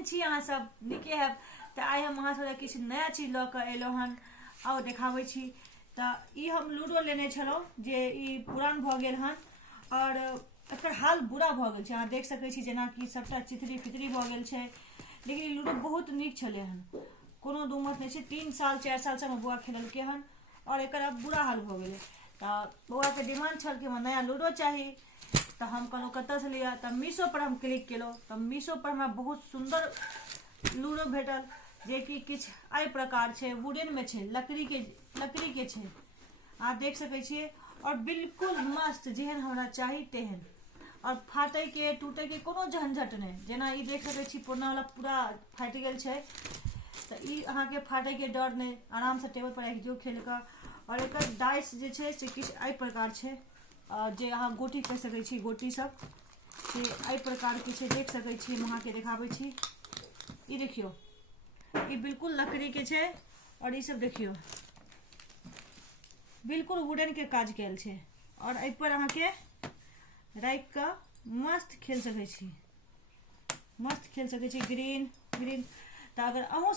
केहन छी अहाँ सब? नीके हैब। तो आइ हम अहाँ सब किछु नया चीज लऽ कऽ एलहुँ हन, आओ देखाबै छी। तो ई हम लूडो लेने छलहुँ जे ई पुरान भऽ गेल हन और एकर हाल बुरा भऽ गेल छै। अहाँ देख सकै छी जेना कि सबटा चिथरी फितरी भऽ गेल छै, लेकिन ई लूडो बहुत नीक छलै हन, कोनो दू मत नहीं छै। 3 साल 4 साल से हम बौआ खेललकै हन और एकर अब बुरा हाल भऽ गेलै। तो बौआ के डिमांड छल कि हमरा नया लूडो चाही। तो हम कहलहुँ कतऽसँ लिअ, तऽ मीशो पर हम क्लिक केलहुँ। तऽ मीशो पर हमरा बहुत सुंदर लूडो भेटल, जे कि किछु एहि प्रकार छै, वुडन में छै, लकड़ी के छै, अहाँ देख सकै छियै। और बिल्कुल मस्त, जेहन हमरा चाही तेहन, और फाटै के टूटै के कोनो झंझट नहीं। जेना ई देख सकै छी पुरना वाला पूरा फाटि गेल छै, तो ई अहाँके फाटै के डर नहीं, आराम से टेबल पर राखि दियौ खेल कऽ। और एकर डाइस जे छै से किछु एहि प्रकार छै, जे अहाँ गोटी कहि सकै छी, गोटी सब से एहि प्रकार के छै, देख सकै छी। हम अहाँके देखाबै छी, ई देखियौ, ई बिल्कुल लकड़ी के छै। और ई सब देखियौ बिल्कुल वुडन के काज कैल छै। और एहि पर अहाँके राखि कऽ मस्त खेल सकै छी, मस्त खेल सकै छी। ग्रीन। तो अगर अहूँ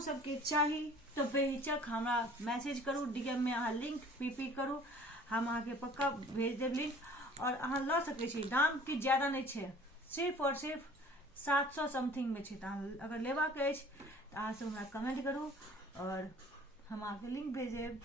सबके चाही तो बेहिचक हमरा मैसेज करू, डीएम में अहाँ लिंक पीपी करू, हम अहाँके पक्का भेज देब लिंक। और अहाँ लऽ सकै छी, दाम किछु ज्यादा नहीं छै, सिर्फ और सिर्फ 700 समथिंग में छै। तो अहाँ अगर लेबाक अछि तो अहाँ सब हमरा कमेंट करू और हम अहाँके लिंक भेज देब।